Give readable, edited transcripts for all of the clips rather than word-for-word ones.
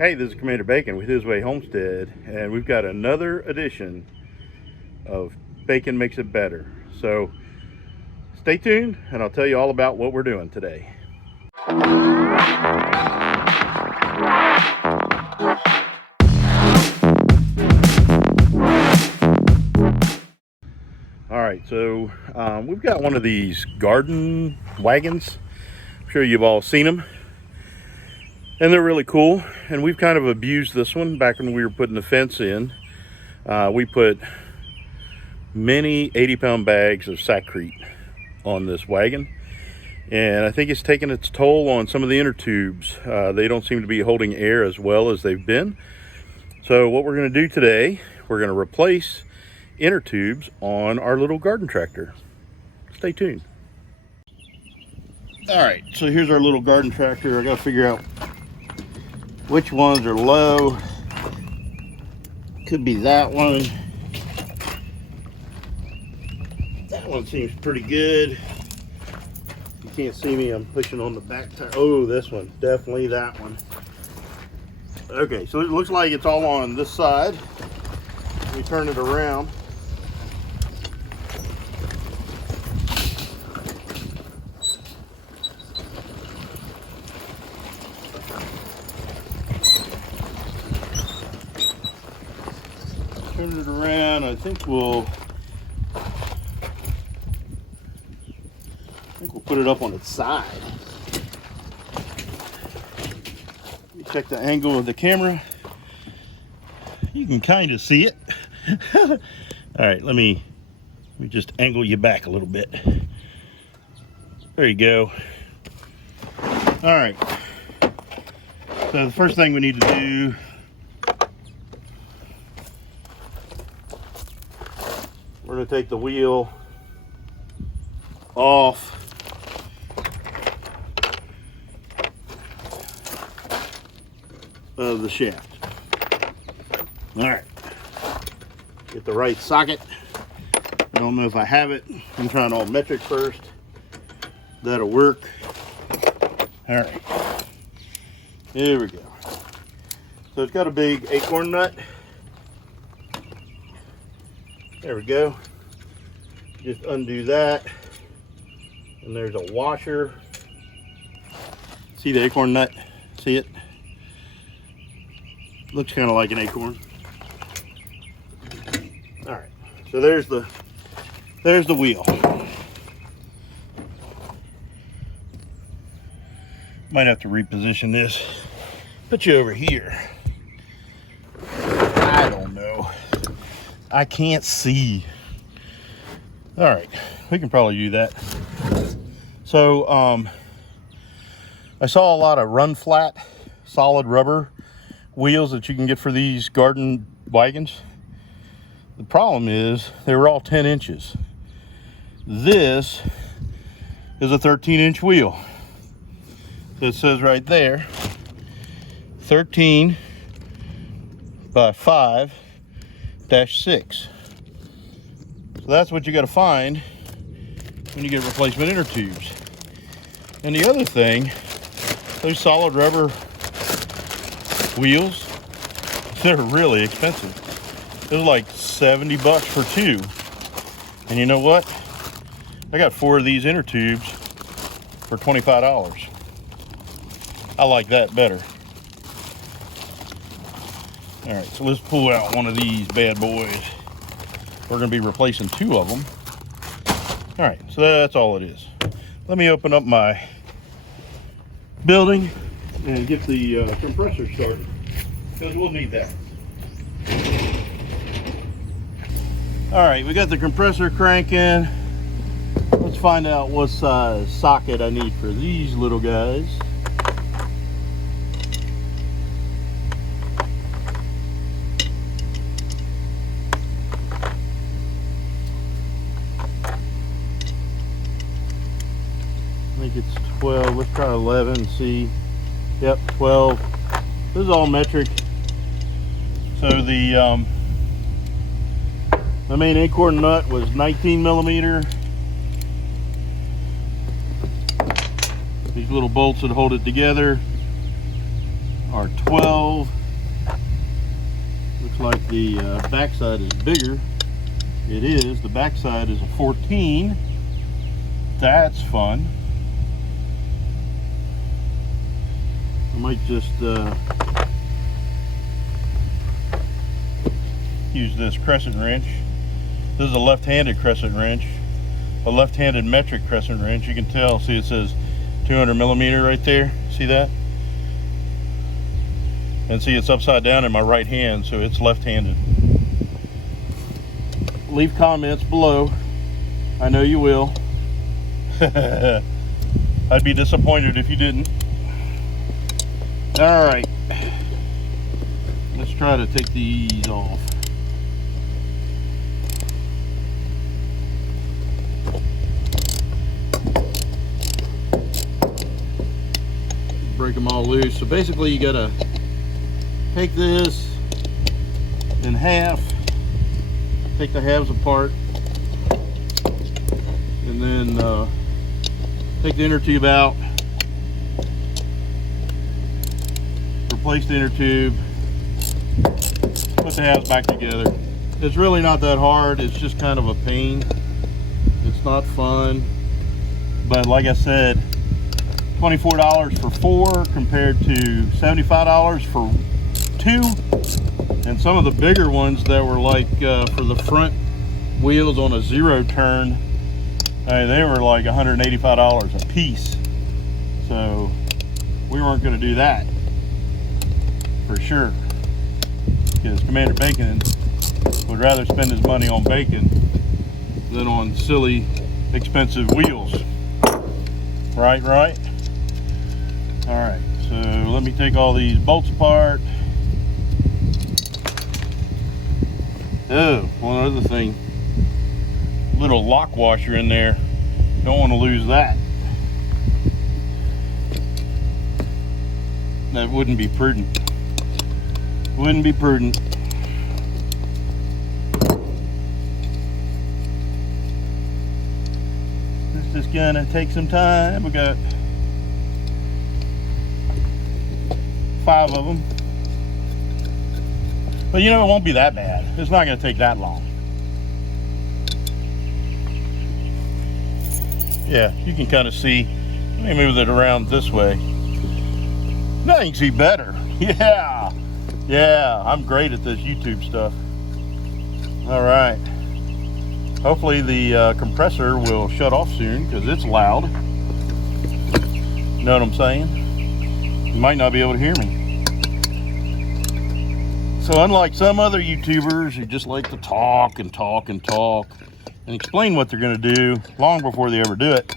Hey, this is Commander Bacon with His Way Homestead, and we've got another edition of Bacon Makes It Better. So stay tuned, and I'll tell you all about what we're doing today. All right, so we've got one of these garden wagons. I'm sure you've all seen them. And they're really cool, and we've kind of abused this one. Back when we were putting the fence in, we put many 80-pound bags of sackcrete on this wagon, and I think it's taken its toll on some of the inner tubes. They don't seem to be holding air as well as they've been. So what we're going to do today, we're going to replace inner tubes on our little garden tractor. Stay tuned. All right, so here's our little garden tractor. I got to figure out which ones are low. Could be that one. That one seems pretty good. You can't see me, I'm pushing on the back tire. Oh, this one, definitely that one. Okay, so it looks like it's all on this side. Let me turn it around. Turn it around. I think we'll put it up on its side. Let me check the angle of the camera. You can kind of see it. All right, let me just angle you back a little bit. There you go. All right. So the first thing we need to do, we're going to take the wheel off of the shaft. All right, get the right socket. I don't know if I have it. I'm trying all metric first. That'll work. All right, here we go. So it's got a big acorn nut. There we go. Just undo that. And there's a washer. See the acorn nut? See it? Looks kind of like an acorn. All right. So there's the wheel. Might have to reposition this. Put you over here. I don't know. I can't see. All right, we can probably do that. So I saw a lot of run flat solid rubber wheels that you can get for these garden wagons. The problem is they were all 10 inches. This is a 13-inch wheel. So it says right there 13 by 5-6. So that's what you got to find when you get replacement inner tubes. And the other thing, those solid rubber wheels, they're really expensive. They're like 70 bucks for two. And you know what? I got 4 of these inner tubes for $25. I like that better. All right, so let's pull out one of these bad boys. We're going to be replacing 2 of them. All right, so that's all it is. Let me open up my building and get the compressor started, because we'll need that. All right, we got the compressor cranking. Let's find out what size socket I need for these little guys. I think it's 12. Let's try 11 and see. Yep, 12. This is all metric. So the my main acorn nut was 19 millimeter. These little bolts that hold it together are 12. Looks like the backside is bigger. It is. The backside is a 14. That's fun. I might just use this crescent wrench. This is a left-handed crescent wrench, a left-handed metric crescent wrench. You can tell, see it says 200 millimeter right there. See that? And see it's upside down in my right hand, so it's left-handed. Leave comments below. I know you will. I'd be disappointed if you didn't. All right, let's try to take these off. Break them all loose. So basically you gotta take this in half, take the halves apart, and then take the inner tube out, replace the inner tube, put the halves back together. It's really not that hard. It's just kind of a pain. It's not fun, but like I said, $24 for 4 compared to $75 for 2. And some of the bigger ones that were like for the front wheels on a 0 turn, they were like $185 a piece. So we weren't going to do that for sure, because Commander Bacon would rather spend his money on bacon than on silly expensive wheels. Right? All right, so let me take all these bolts apart. Oh, one other thing, little lock washer in there. Don't want to lose that. That wouldn't be prudent. Wouldn't be prudent. This is gonna take some time. We got 5 of them. But you know, it won't be that bad. It's not gonna take that long. Yeah, you can kind of see. Let me move it around this way. Now you can see better. Yeah, I'm great at this YouTube stuff. All right. Hopefully the compressor will shut off soon, because it's loud. You know what I'm saying? You might not be able to hear me. So unlike some other YouTubers who just like to talk and explain what they're going to do long before they ever do it,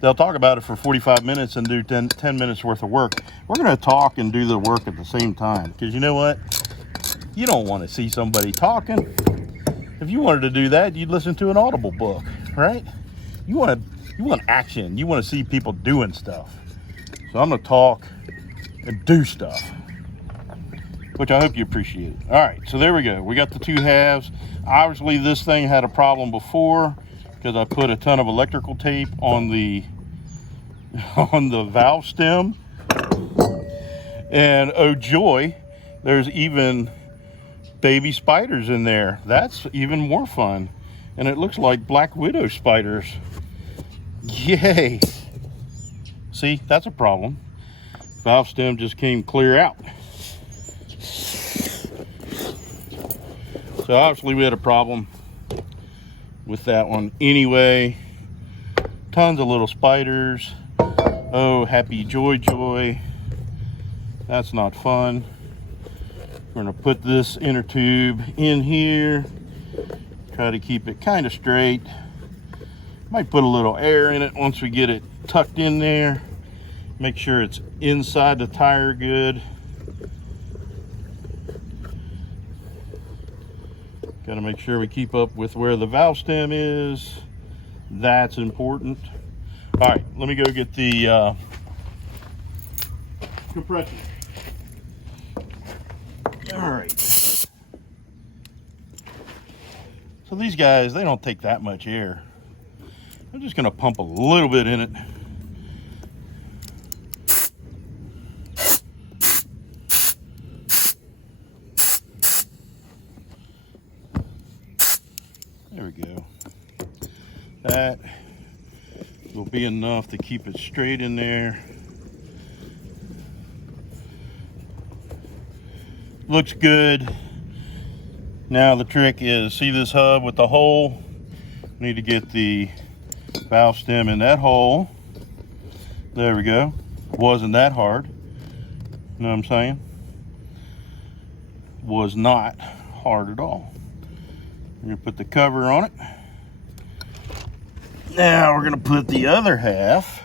they'll talk about it for 45 minutes and do 10 minutes worth of work. We're going to talk and do the work at the same time, because you know what? You don't want to see somebody talking. If you wanted to do that, you'd listen to an Audible book, right? You want action. You want to see people doing stuff. So I'm going to talk and do stuff, which I hope you appreciate. All right, so there we go. We got the 2 halves. Obviously, this thing had a problem before because I put a ton of electrical tape on the valve stem. And oh joy, there's even baby spiders in there. That's even more fun. And it looks like Black Widow spiders. Yay. See, that's a problem. Valve stem just came clear out. So obviously we had a problem with that one anyway. Tons of little spiders. Oh, happy joy. That's not fun. We're gonna put this inner tube in here. Try to keep it kind of straight. Might put a little air in it once we get it tucked in there. Make sure it's inside the tire good. Got to make sure we keep up with where the valve stem is. That's important. All right, let me go get the compressor. All right. So these guys, they don't take that much air. I'm just going to pump a little bit in it. There we go. That will be enough to keep it straight in there. Looks good. Now the trick is, see this hub with the hole? Need to get the valve stem in that hole. There we go. Wasn't that hard. You know what I'm saying? Was not hard at all. We're gonna put the cover on it. Now we're gonna put the other half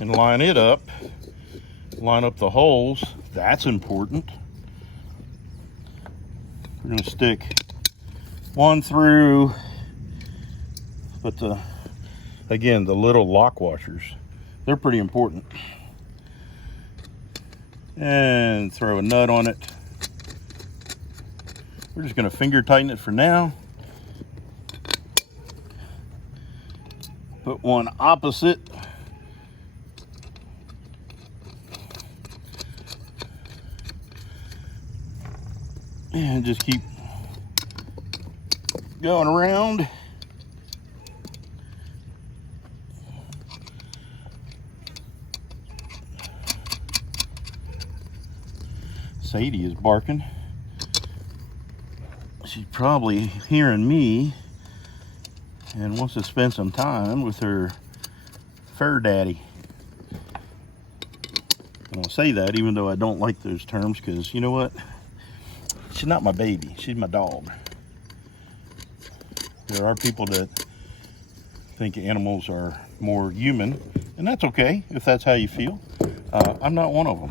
and line it up. Line up the holes. That's important. We're gonna stick one through, but again, the little lock washers, they're pretty important. And throw a nut on it. We're just gonna finger tighten it for now. Put one opposite. And just keep going around. Sadie is barking. She's probably hearing me and wants to spend some time with her fur daddy. And I'll say that even though I don't like those terms, because you know what? She's not my baby, she's my dog. There are people that think animals are more human, and that's okay if that's how you feel. I'm not one of them.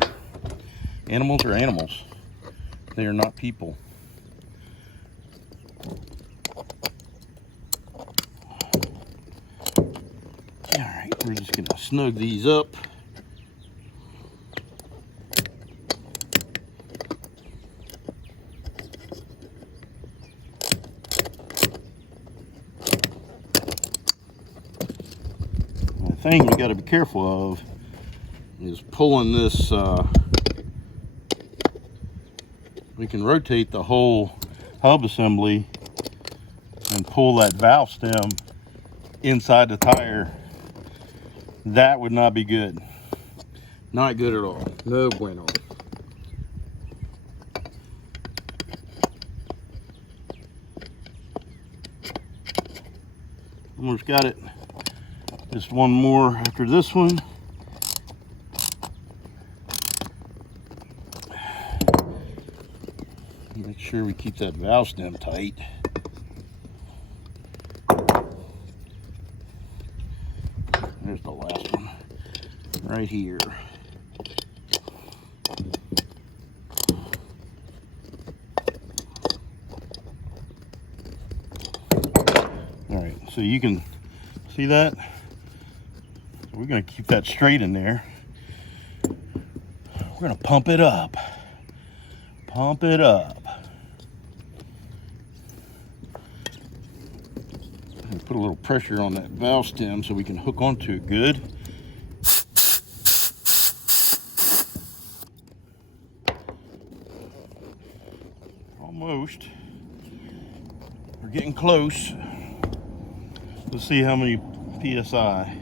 Animals are animals. They are not people. Alright, we're just gonna snug these up. The thing we got to be careful of is pulling this. We can rotate the whole hub assembly and pull that valve stem inside the tire. That would not be good. Not good at all. No bueno. Almost got it. Just one more after this one. Make sure we keep that valve stem tight. There's the last one, right here. All right, so you can see that. We're going to keep that straight in there. We're going to pump it up. Pump it up. And put a little pressure on that valve stem so we can hook onto it good. Almost. We're getting close. Let's see how many PSI.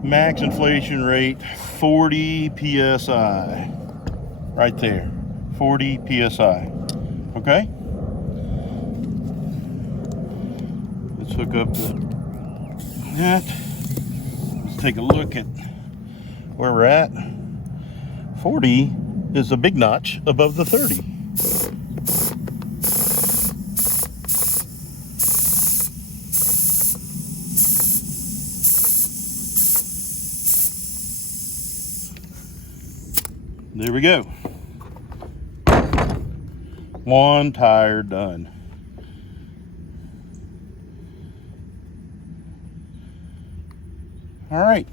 Max inflation rate, 40 PSI. Right there, 40 PSI. Okay? Let's hook up that. Let's take a look at where we're at. 40 is a big notch above the 30. There we go. One tire done. All right,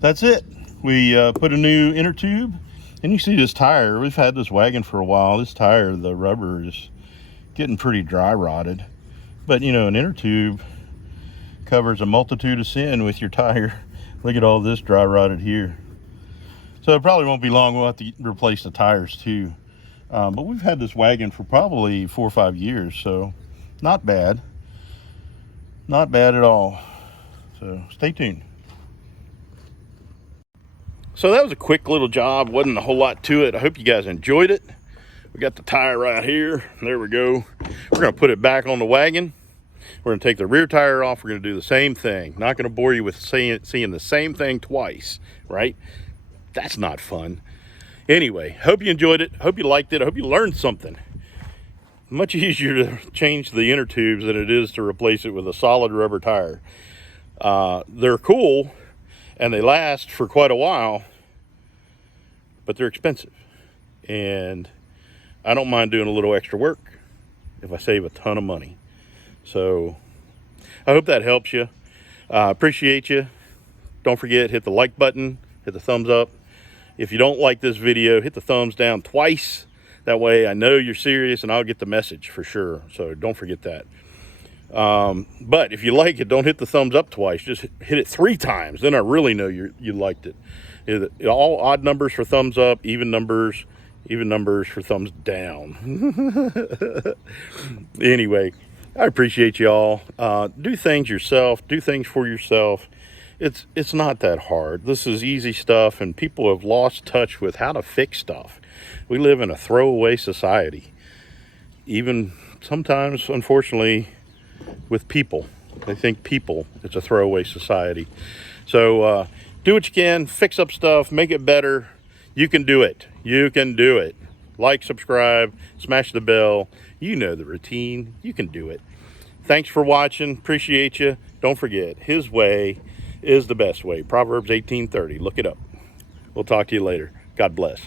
that's it. We put a new inner tube, and you see this tire. We've had this wagon for a while. This tire, the rubber is getting pretty dry rotted. But you know, an inner tube covers a multitude of sin with your tire. Look at all this dry rotted here. So it probably won't be long. We'll have to replace the tires too. But we've had this wagon for probably 4 or 5 years, so not bad. Not bad at all. So stay tuned. So that was a quick little job. Wasn't a whole lot to it. I hope you guys enjoyed it. We got the tire right here. There we go. We're going to put it back on the wagon. We're going to take the rear tire off. We're going to do the same thing. Not going to bore you with seeing the same thing twice, right? That's not fun. Anyway, hope you enjoyed it. Hope you liked it. I hope you learned something. Much easier to change the inner tubes than it is to replace it with a solid rubber tire. They're cool and they last for quite a while, but they're expensive. And I don't mind doing a little extra work if I save a ton of money. So I hope that helps you. Appreciate you. Don't forget, hit the like button, hit the thumbs up. If you don't like this video, hit the thumbs down twice. That way I know you're serious and I'll get the message for sure. So don't forget that. But if you like it, don't hit the thumbs up twice. Just hit it 3 times. Then I really know you liked it. All odd numbers for thumbs up, even numbers for thumbs down. Anyway, I appreciate y'all. Do things yourself. Do things for yourself. It's not that hard. This is easy stuff, and people have lost touch with how to fix stuff. We live in a throwaway society. Even sometimes, unfortunately, with people. They think it's a throwaway society. So do what you can, fix up stuff, make it better. You can do it. You can do it. Like, subscribe, smash the bell. You know the routine. You can do it. Thanks for watching. Appreciate you. Don't forget, His way is the best way. Proverbs 18:30. Look it up. We'll talk to you later. God bless.